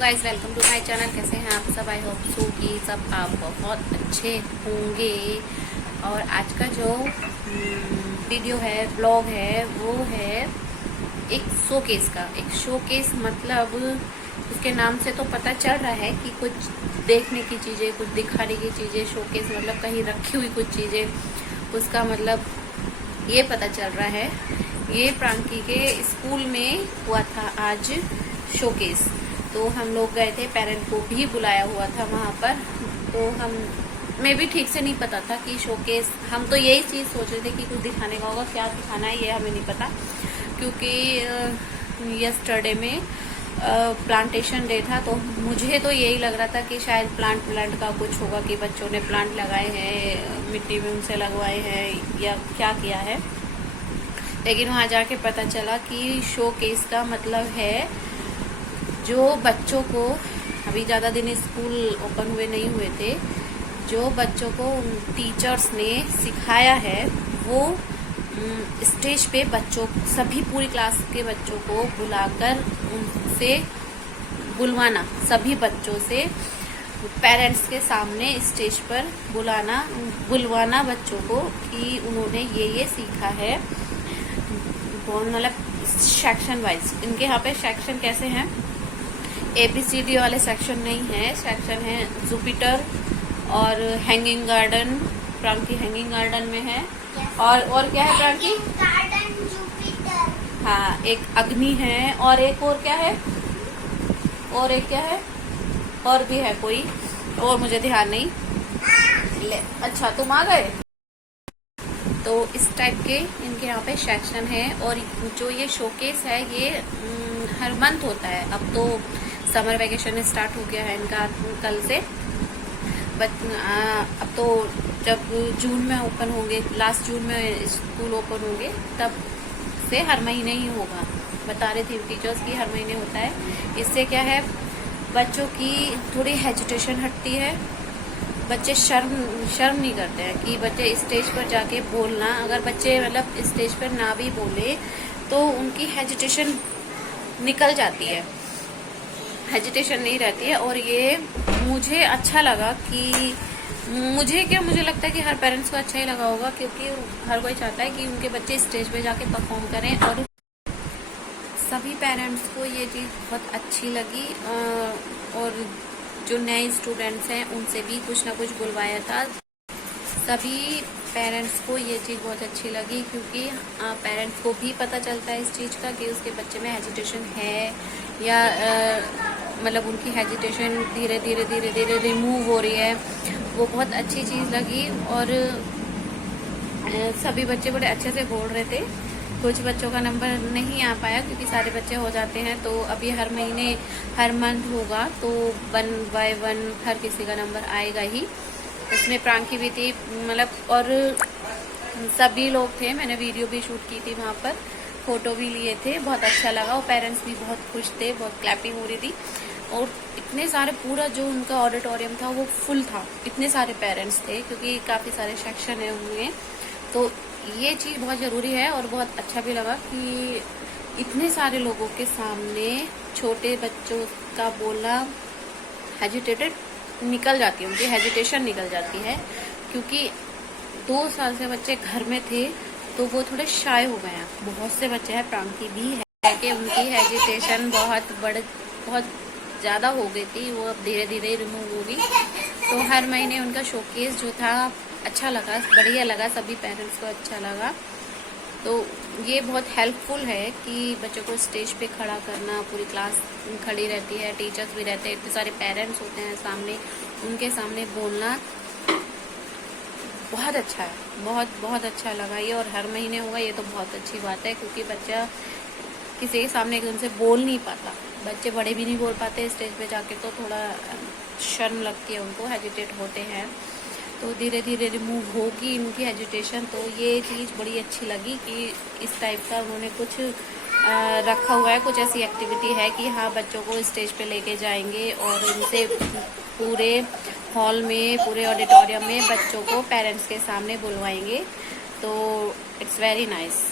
Guys welcome to my channel. कैसे हैं आप सब? आई होप सो कि सब आप बहुत अच्छे होंगे। और आज का जो वीडियो है, ब्लॉग है, वो है एक शोकेस का। एक शोकेस मतलब उसके नाम से तो पता चल रहा है कि कुछ देखने की चीज़ें, कुछ दिखाने की चीज़ें। शोकेस मतलब कहीं रखी हुई कुछ चीज़ें, उसका मतलब ये पता चल रहा है। ये प्रांकी के स्कूल में हुआ था आज शोकेस, तो हम लोग गए थे, पेरेंट को भी बुलाया हुआ था वहाँ पर। तो मैं भी ठीक से नहीं पता था कि शोकेस, हम तो यही चीज़ सोच रहे थे कि कुछ दिखाने का होगा। क्या दिखाना है ये हमें नहीं पता, क्योंकि यस्टरडे में प्लांटेशन डे था। तो मुझे तो यही लग रहा था कि शायद प्लांट का कुछ होगा, कि बच्चों ने प्लांट लगाए हैं, मिट्टी में उनसे लगवाए हैं या क्या किया है। लेकिन वहाँ जाके पता चला कि शोकेस का मतलब है जो बच्चों को, अभी ज़्यादा दिन स्कूल ओपन हुए नहीं हुए थे, जो बच्चों को टीचर्स ने सिखाया है वो स्टेज पे बच्चों, सभी पूरी क्लास के बच्चों को बुलाकर उनसे बुलवाना, सभी बच्चों से पेरेंट्स के सामने स्टेज पर बुलवाना बच्चों को कि उन्होंने ये सीखा है। मतलब सेक्शन वाइज इनके यहाँ पे सेक्शन कैसे हैं, ABCD वाले सेक्शन नहीं है। सेक्शन है जुपिटर और हैंगिंग गार्डन। प्रांकी हैंगिंग गार्डन में है। और क्या है प्रांकी? Garden Jupiter. हाँ, एक अग्नि है और एक और क्या है, और एक क्या है, और भी है कोई, और मुझे ध्यान नहीं। ले, अच्छा तुम आ गए। तो इस टाइप के इनके यहाँ पे सेक्शन है। और जो ये शोकेस है ये हर मंथ होता है। अब तो समर वैकेशन स्टार्ट हो गया है इनका कल से, अब तो जब जून में ओपन होंगे, लास्ट जून में स्कूल ओपन होंगे, तब से हर महीने ही होगा। बता रहे थे टीचर्स की हर महीने होता है। इससे क्या है, बच्चों की थोड़ी हेजिटेशन हटती है। बच्चे शर्म नहीं करते हैं कि बच्चे स्टेज पर जाके बोलना, अगर बच्चे मतलब स्टेज पर ना भी बोले तो उनकी हेजिटेशन निकल जाती है, हेजिटेशन नहीं रहती है। और ये मुझे अच्छा लगा कि मुझे लगता है कि हर पेरेंट्स को अच्छा ही लगा होगा, क्योंकि हर कोई चाहता है कि उनके बच्चे स्टेज पे जाके परफॉर्म करें। और सभी पेरेंट्स को ये चीज़ बहुत अच्छी लगी। और जो नए स्टूडेंट्स हैं उनसे भी कुछ ना कुछ बुलवाया था। सभी पेरेंट्स को ये चीज़ बहुत अच्छी लगी, क्योंकि पेरेंट्स को भी पता चलता है इस चीज़ का कि उसके बच्चे में हेजिटेशन है या मतलब उनकी हेजिटेशन धीरे धीरे रिमूव हो रही है। वो बहुत अच्छी चीज़ लगी। और सभी बच्चे बड़े अच्छे से बोल रहे थे। कुछ बच्चों का नंबर नहीं आ पाया क्योंकि सारे बच्चे हो जाते हैं। तो अब ये हर महीने, हर मंथ होगा, तो 1 by 1 हर किसी का नंबर आएगा ही। इसमें प्रांकी भी थी, मतलब और सभी लोग थे। मैंने वीडियो भी शूट की थी वहाँ पर, फ़ोटो भी लिए थे। बहुत अच्छा लगा और पेरेंट्स भी बहुत खुश थे, बहुत क्लैपिंग हो रही थी। और इतने सारे, पूरा जो उनका ऑडिटोरियम था वो फुल था, इतने सारे पेरेंट्स थे, क्योंकि काफ़ी सारे सेक्शन है उनमें। तो ये चीज़ बहुत ज़रूरी है और बहुत अच्छा भी लगा कि इतने सारे लोगों के सामने छोटे बच्चों का बोलना, हेजिटेटेड निकल जाती है, उनकी हेजिटेशन निकल जाती है। क्योंकि 2 साल से बच्चे घर में थे तो वो थोड़े शाय हो गए हैं। बहुत से बच्चे हैं, प्रांकी भी है, कि उनकी हेजिटेशन बहुत ज़्यादा हो गई थी, वो अब धीरे धीरे रिमूव होगी। तो हर महीने उनका शोकेस जो था अच्छा लगा, बढ़िया लगा, सभी पेरेंट्स को अच्छा लगा। तो ये बहुत हेल्पफुल है कि बच्चों को स्टेज पे खड़ा करना, पूरी क्लास खड़ी रहती है, टीचर्स भी रहते हैं, इतने सारे पेरेंट्स होते हैं सामने, उनके सामने बोलना बहुत अच्छा है। बहुत अच्छा लगा ये। और हर महीने होगा ये तो बहुत अच्छी बात है, क्योंकि बच्चा किसी के सामने एकदम से बोल नहीं पाता। बच्चे बड़े भी नहीं बोल पाते स्टेज पे जाके, तो थोड़ा शर्म लगती है उनको, हेजिटेट होते हैं। तो धीरे धीरे रिमूव होगी इनकी हेजिटेशन। तो ये चीज़ बड़ी अच्छी लगी कि इस टाइप का उन्होंने कुछ रखा हुआ है, कुछ ऐसी एक्टिविटी है कि हाँ, बच्चों को स्टेज पे लेके जाएंगे और इनसे पूरे हॉल में, पूरे ऑडिटोरियम में बच्चों को पेरेंट्स के सामने बुलवाएंगे। तो it's very nice.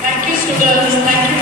Thank you, students. Thank you.